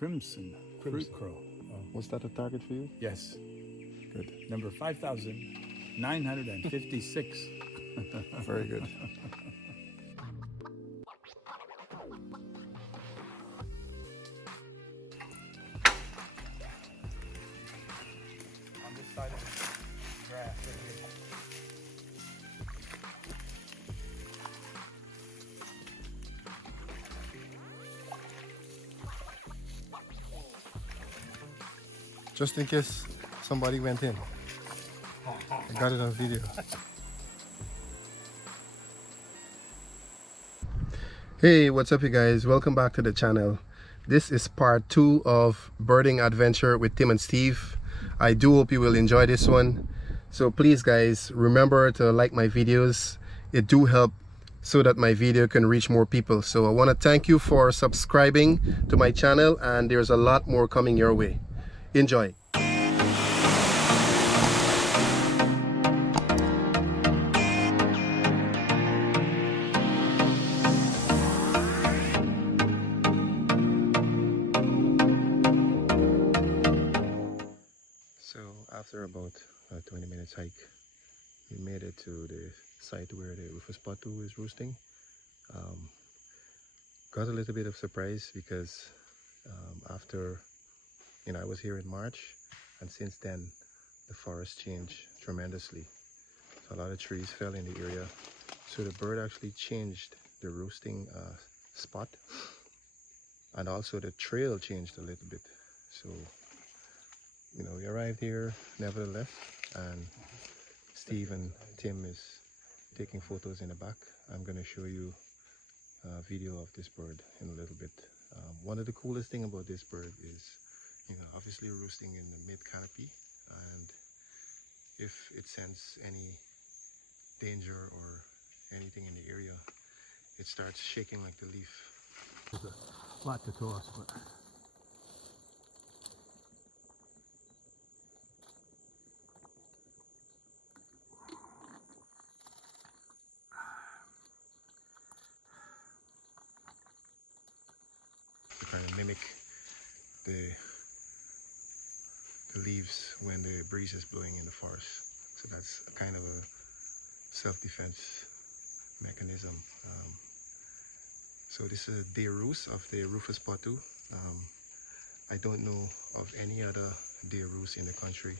Crimson fruit crow. Was that a target for you? Yes. Good. Number 5,956. Very good. On this side of the grass right here. Just in case somebody went in. I got it on video. Hey, what's up you guys? Welcome back to the channel. This is part 2 of birding adventure with Tim and Steve. I do hope you will enjoy this one. So please guys, remember to like my videos. It do help so that my video can reach more people. So I want to thank you for subscribing to my channel, and there's a lot more coming your way. Enjoy. So after about a 20 minutes hike, we made it to the site where the Rufous Potoo is roosting. Got a little bit of surprise because after, I was here in March, and since then the forest changed tremendously. So a lot of trees fell in the area, so the bird actually changed the roosting spot, and also the trail changed a little bit. So we arrived here nevertheless, and Steve and Tim is taking photos in the back. I'm going to show you a video of this bird in a little bit. One of the coolest thing about this bird is obviously roosting in the mid canopy, and if it senses any danger or anything in the area, it starts shaking like the leaf. There's a lot to toss, but to kind of mimic the leaves when the breeze is blowing in the forest. So that's kind of a self-defense mechanism. So this is a day roost of the Rufous Potoo. I don't know of any other day roost in the country.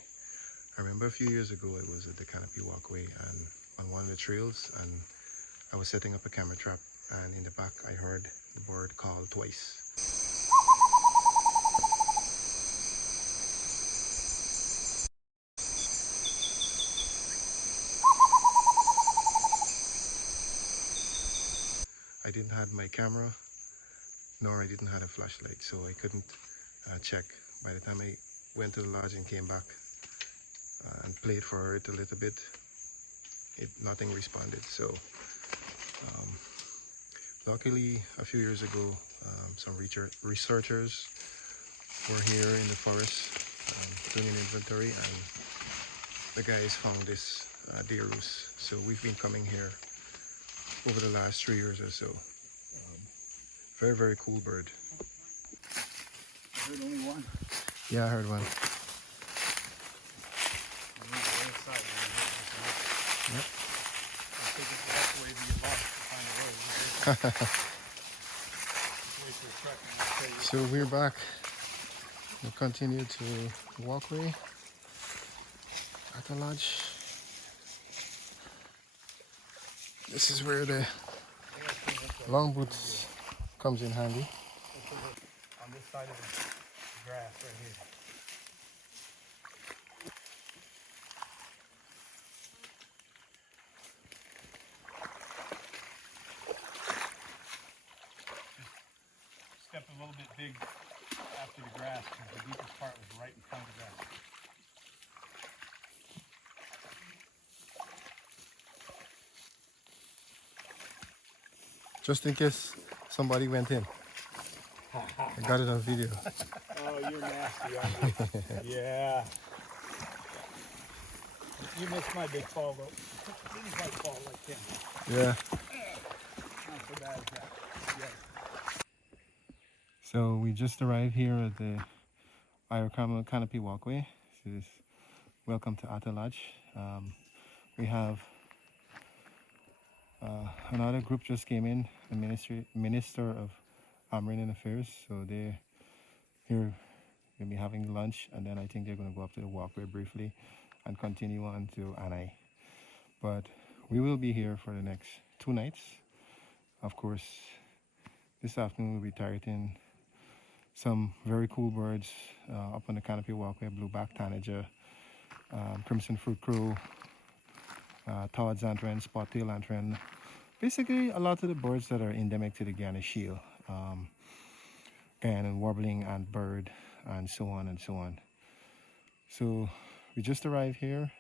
I remember a few years ago it was at the Canopy Walkway and on one of the trails, and I was setting up a camera trap, and in the back I heard the bird call twice. I didn't have my camera, nor I didn't have a flashlight, so I couldn't check. By the time I went to the lodge and came back and played for it a little bit, nothing responded. So luckily a few years ago, some researchers were here in the forest doing an inventory, and the guys found this deer roost. So we've been coming here over the last 3 years or so. Very, very cool bird. I heard only one. Yeah, I heard one. Yep. I think it's the best way to get lost, to find the road. So we're back. We'll continue to the walkway. Atta Lodge. This is where the long boots comes in handy. On this side of the grass right here. Just stepped a little bit big after the grass, because the deepest part was right in front of the grass. Just in case somebody went in. I got it on video. Oh, you're nasty, aren't you? Yeah. You missed my big fall though. These might fall like him. Yeah. Not so bad as that. Yeah. So we just arrived here at the Iwokrama Canopy Walkway. This is welcome to Atta Lodge. We have another group just came in, the Minister of Marine Affairs. So they're here, going to be having lunch, and then I think they're going to go up to the walkway briefly and continue on to Anai. But we will be here for the next 2 nights. Of course, this afternoon we'll be targeting some very cool birds up on the Canopy Walkway: blue-back tanager, crimson fruit crow, Todd's antwren, spot-tailed antwren. Basically, a lot of the birds that are endemic to the Guiana Shield, Guianan warbling antbird, and so on and so on. So we just arrived here.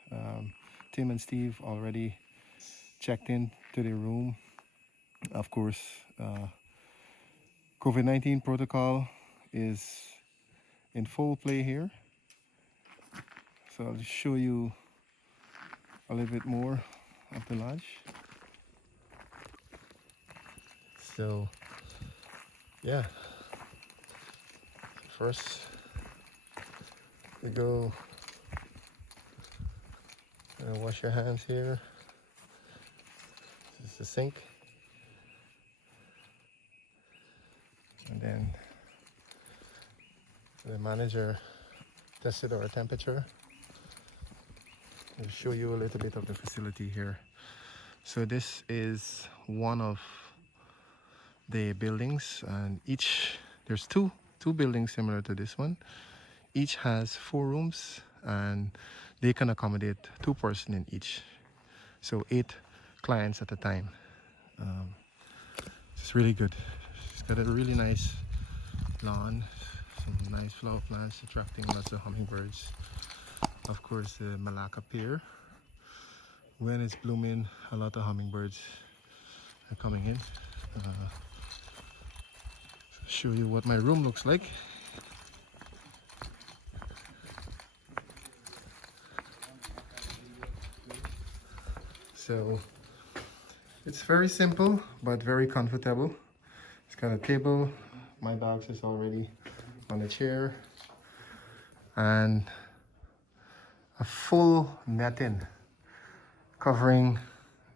Tim and Steve already checked in to their room. Of course, COVID-19 protocol is in full play here. So I'll just show you a little bit more of the lodge. So yeah, first you go wash your hands here. This is the sink, and then the manager tested our temperature. I'll show you a little bit of the facility here. So this is one of the buildings, and there's two buildings similar to this one. Each has 4 rooms, and they can accommodate 2 persons in each, so 8 clients at a time. It's really good. It's got a really nice lawn, some nice flower plants attracting lots of hummingbirds. Of course, the Malacca pear, when it's blooming, a lot of hummingbirds are coming in. Show you what my room looks like. So it's very simple but very comfortable. It's got a table, my dogs is already on the chair, and a full netting covering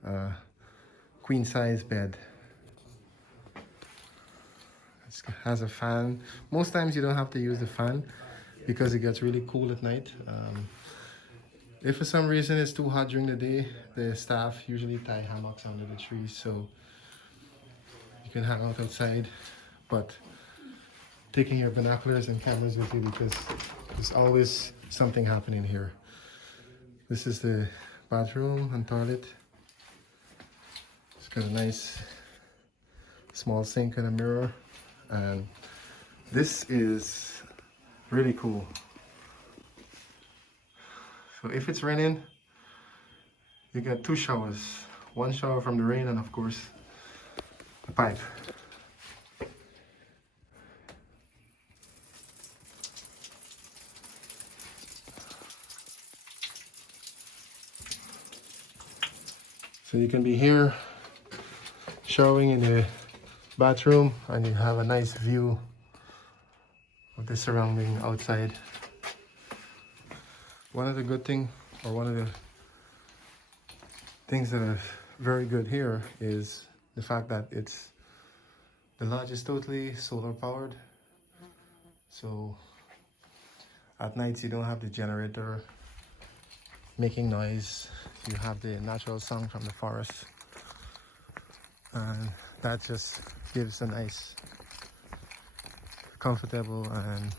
a queen size bed. It has a fan. Most times you don't have to use the fan because it gets really cool at night. If for some reason it's too hot during the day, the staff usually tie hammocks under the trees, so you can hang out outside, but taking your binoculars and cameras with you because there's always something happening here. This is the bathroom and toilet. It's got a nice small sink and a mirror, and this is really cool. So if it's raining, you get 2 showers. 1 shower from the rain, and of course the pipe. So you can be here showering in the bathroom, and you have a nice view of the surrounding outside. One of the good things, or one of the things that are very good here, is the fact that the lodge is totally solar powered. So at nights you don't have the generator making noise. You have the natural sound from the forest, and that just gives a nice, comfortable, and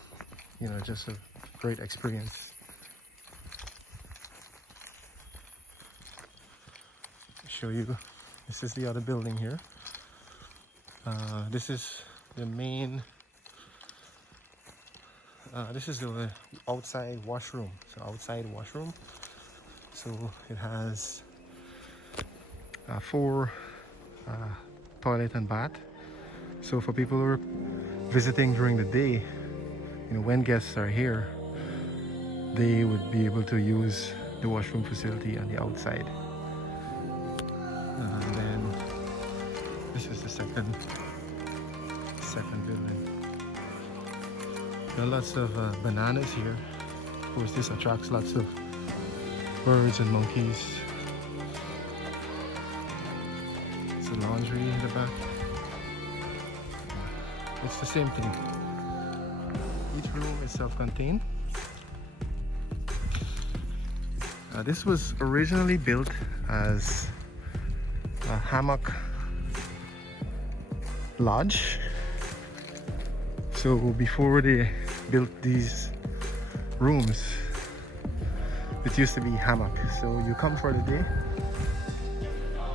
just a great experience. Show you, this is the other building here. This is the main, this is the outside washroom. So it has 4 toilet and bath. So for people who are visiting during the day, when guests are here, they would be able to use the washroom facility on the outside. And then this is the second building. There are lots of bananas here. Of course, this attracts lots of birds and monkeys. It's a laundry in the back. It's the same thing. Each room is self-contained. This was originally built as a hammock lodge. So before they built these rooms, it used to be hammock. So you come for the day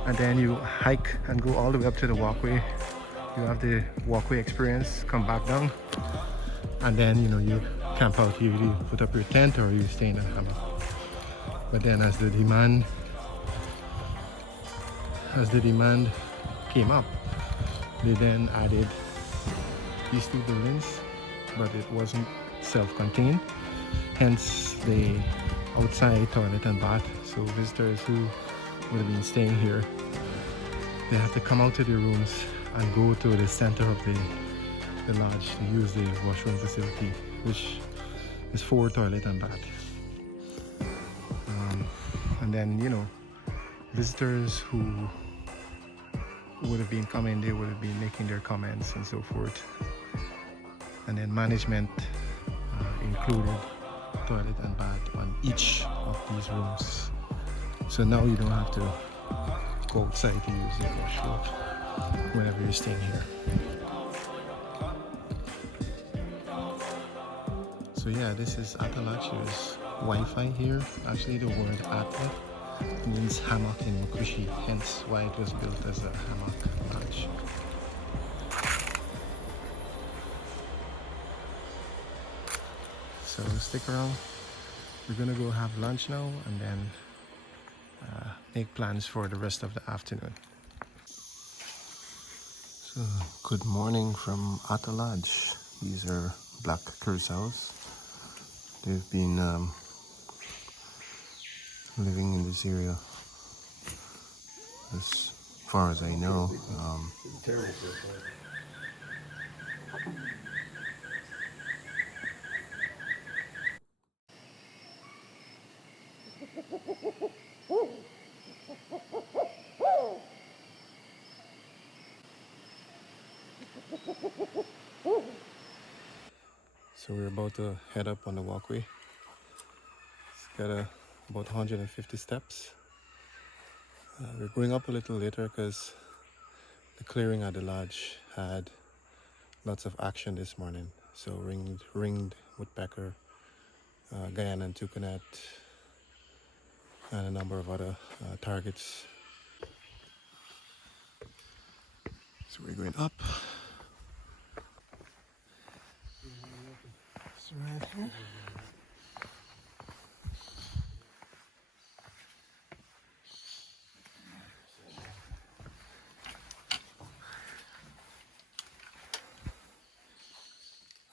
and then you hike and go all the way up to the walkway. You have the walkway experience, come back down, and then you camp out here. You put up your tent or you stay in a hammock. But then as the demand came up, they then added these two buildings, but it wasn't self-contained, hence the outside toilet and bath. So visitors who would have been staying here, they have to come out to their rooms and go to the center of the lodge to use the washroom facility, which is 4 toilet and bath. And then visitors who would have been coming, they would have been making their comments and so forth. And then management included toilet and bath on each of these rooms. So now you don't have to go outside to use the washroom whenever you're staying here. So yeah, this is Atta Lodge. There's Wi-Fi here. Actually, the word Atta means hammock in Mukushi, hence why it was built as a hammock lodge. So stick around. We're gonna go have lunch now and then make plans for the rest of the afternoon. So good morning from Atta Lodge. These are black curassows. They've been living in this area as far as I know. So we're about to head up on the walkway. It's got about 150 steps. We're going up a little later because the clearing at the lodge had lots of action this morning. So ringed woodpecker, Guianan Toucanet, and a number of other targets. So we're going up. So right here.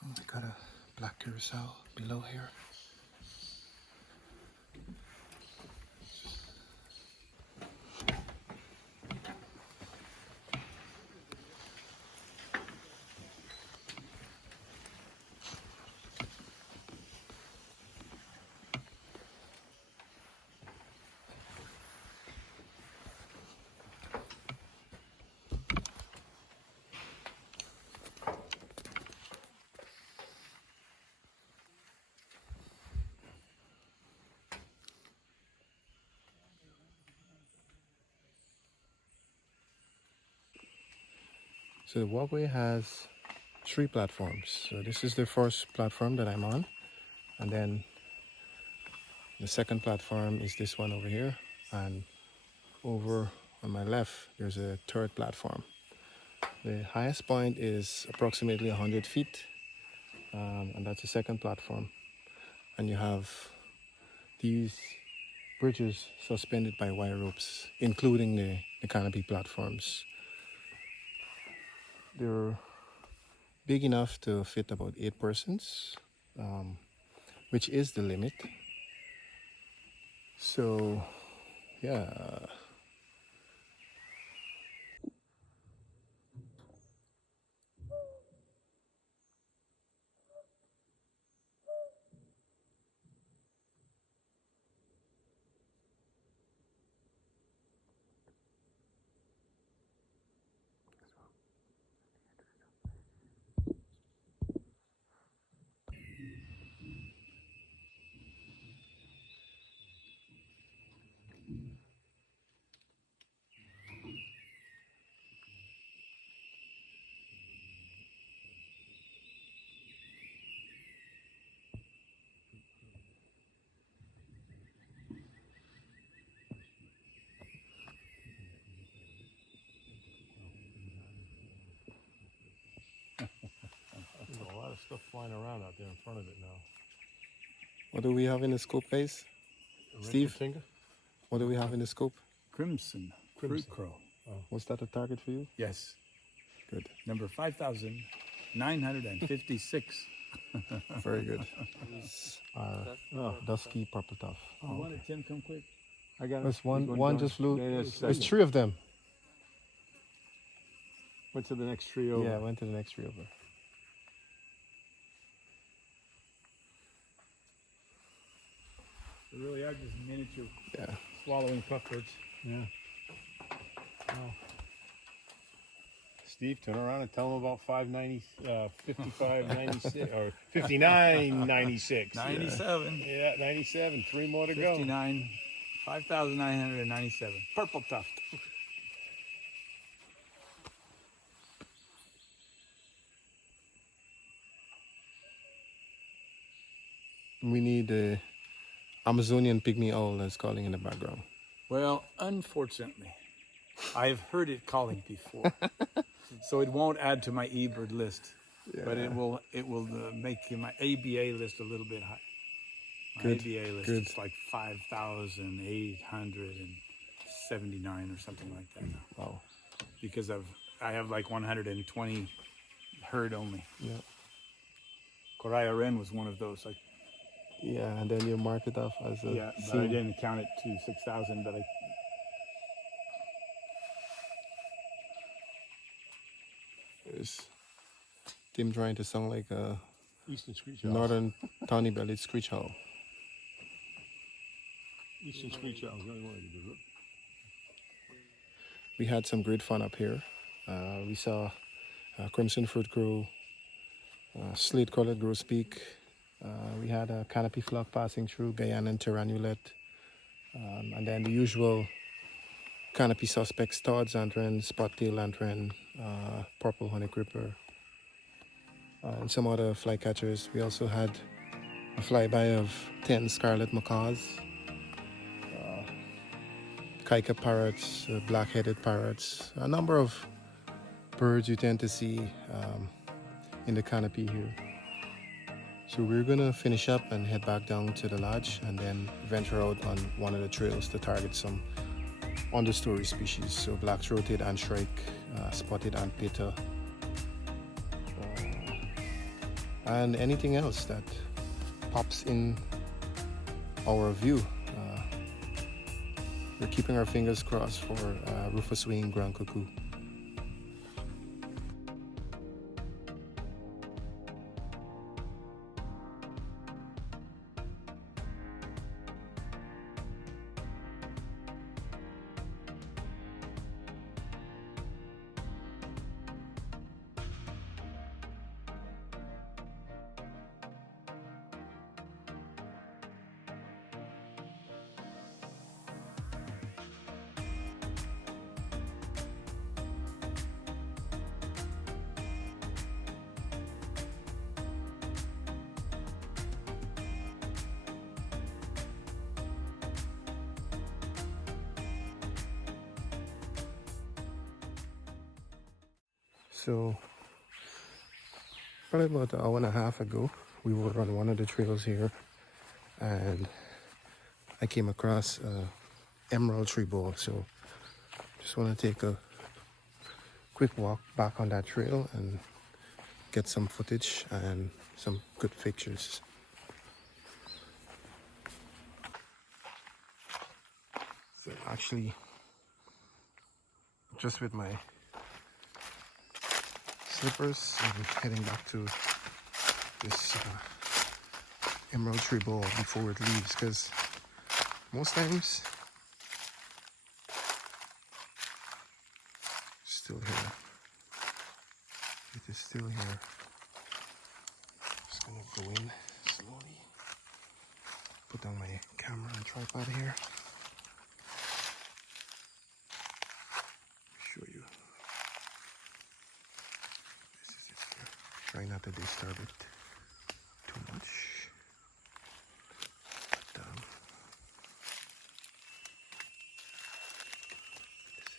Oh, we got a black curassow below here. So the walkway has 3 platforms. So this is the first platform that I'm on, and then the second platform is this one over here, and over on my left there's a 3rd platform. The highest point is approximately 100 feet, and that's the 2nd platform. And you have these bridges suspended by wire ropes, including the canopy platforms. They're big enough to fit about 8 persons, which is the limit. So yeah, flying around out there in front of it now. What do we have in the scope, guys? A red Steve? Cotinga? What do we have in the scope? Crimson fruit crow. Was that a target for you? Yes. Good. Number 5,956. Very good. Dusky purple tuff. You want it, Tim? Come quick. I got There's it. one just flew. There's There's 3 of them. Went to the next tree over. Yeah, I went to the next tree over. They really are just miniature Yeah. swallowing puffbirds. Yeah. Oh. Steve, turn around and tell them about 5596 or 5996. 97. Yeah, 97. 3 more to go. 59. 5,997. Purple tuft. We need a Amazonian pygmy owl that's calling in the background. Well, unfortunately, I've heard it calling before, so it won't add to my eBird list, but it will make my ABA list a little bit high. My Good, ABA list good. is like 5,879 or something like that now, Wow. because I have like 120 herd only. Yeah. Coraya Wren was one of those. Like, Yeah, and then you mark it off as a yeah, but I scene. didn't count it to 6,000, but There's Tim trying to sound like a Eastern Screech Owl. northern tawny-bellied screech owl. Eastern Screech Owl is the only one to do it. We had some great fun up here. We saw crimson fruit crow, slate-colored grosbeak. We had a canopy flock passing through, Guianan Toucanet, and then the usual canopy suspects, Todd's antwren, spot-tailed antwren, purple honeycreeper, and some other flycatchers. We also had a flyby of 10 scarlet macaws, kaika parrots, black-headed parrots, a number of birds you tend to see in the canopy here. So we're gonna finish up and head back down to the lodge and then venture out on one of the trails to target some understory species. So black-throated antshrike, spotted antpater, and anything else that pops in our view. We're keeping our fingers crossed for Rufous-winged Ground Cuckoo. So, probably about an hour and a half ago, we were on one of the trails here, and I came across emerald tree ball. So, just want to take a quick walk back on that trail and get some footage and some good pictures. So, actually, just with my slippers, I'm heading back to this emerald tree ball before it leaves, because most times still here. It is still here. Just gonna go in slowly, put down my camera and tripod here, show you. Try not to disturb it too much. But, this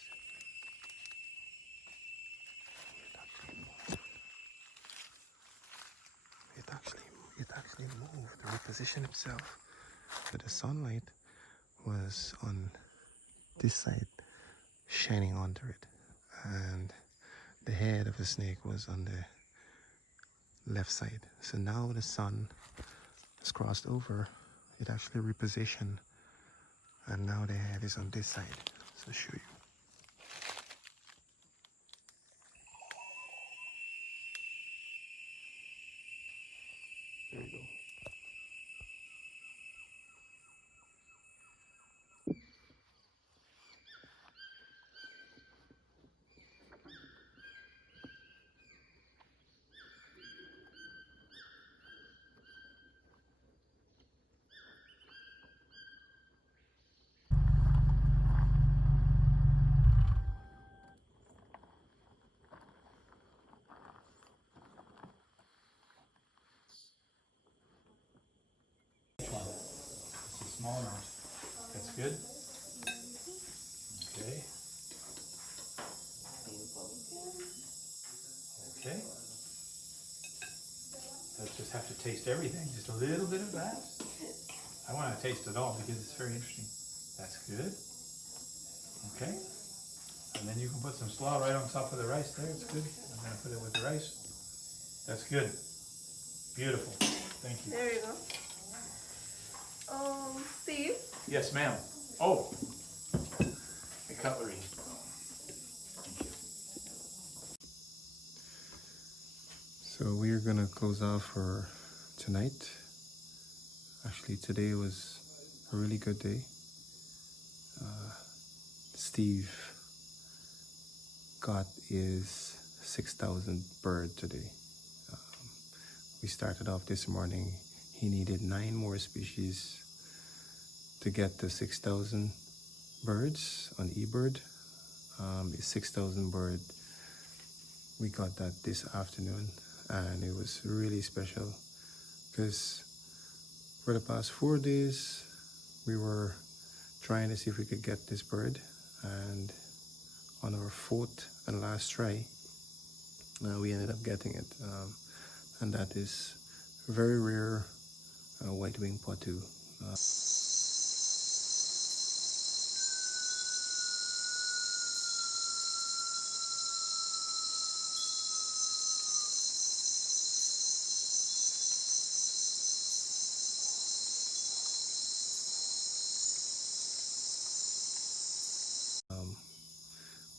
is it. Ahí está. reposition himself. But the sunlight was on this side, shining onto it. And the head of the snake was on the left side. So now the sun has crossed over. It actually repositioned. And now the head is on this side. So I'll show you. There you go. It's a small amount. That's good. Okay. Okay. Let's just have to taste everything. Just a little bit of that. I want to taste it all because it's very interesting. That's good. Okay. And then you can put some slaw right on top of the rice there. It's good. I'm going to put it with the rice. That's good. Beautiful. Thank you. There you go. Steve? Yes, ma'am. Oh, the cutlery. Thank you. So we're gonna close off for tonight. Actually, today was a really good day. Steve got his 6,000th bird today. We started off this morning. He needed 9 more species to get the 6,000 birds on eBird. His 6,000 bird, we got that this afternoon, and it was really special because for the past 4 days we were trying to see if we could get this bird, and on our 4th and last try we ended up getting it, and that is very rare white-winged Potoo.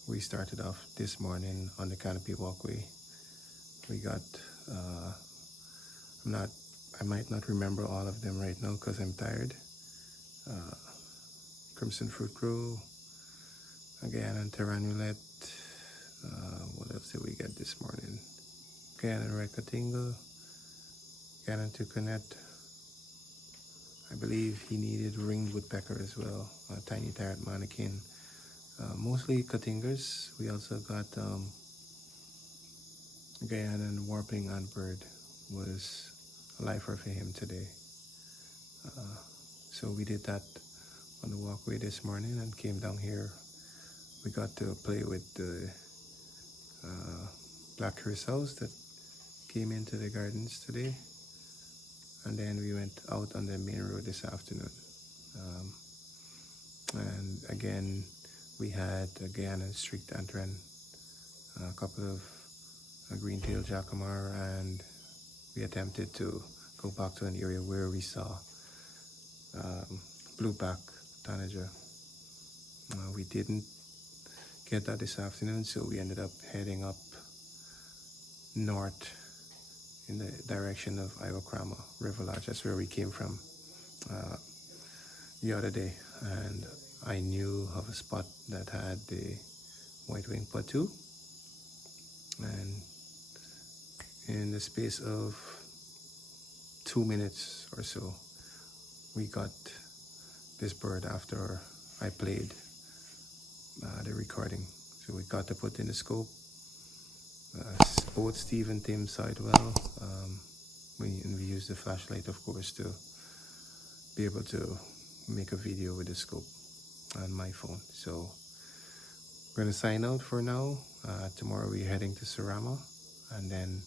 We started off this morning on the Canopy Walkway. We got, I might not remember all of them right now because I'm tired. Crimson Fruit Crow, Guianan Red, what else did we get this morning? Guianan Red Cotinga, Guianan Toucanet. I believe he needed ringed woodpecker as well, a tiny tarot mannequin. Mostly Cotingas. We also got Guianan warping antbird was a lifer for him today. So we did that on the walkway this morning and came down here. We got to play with the black curassows that came into the gardens today, and then we went out on the main road this afternoon. And again, we had a Guianan streaked antwren, a couple of green-tailed jacamar, and we attempted to go back to an area where we saw blue-back tanager. We didn't get that this afternoon, so we ended up heading up north in the direction of Iwokrama River Lodge. That's where we came from the other day, and I knew of a spot that had the white-winged Potoo, and in the space of 2 minutes or so, we got this bird after I played the recording. So we got to put in the scope. Both Steve and Tim saw it well. We used the flashlight, of course, to be able to make a video with the scope on my phone. So we're gonna sign out for now. Tomorrow we're heading to Surama, and then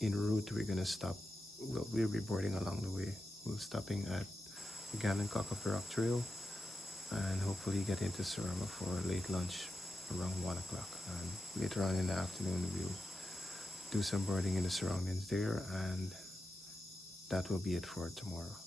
en route we're gonna stop we'll be boarding along the way. We'll stopping at the Guianan Rock Trail and hopefully get into Surama for late lunch around 1 o'clock. And later on in the afternoon, we'll do some birding in the surroundings there, and that will be it for tomorrow.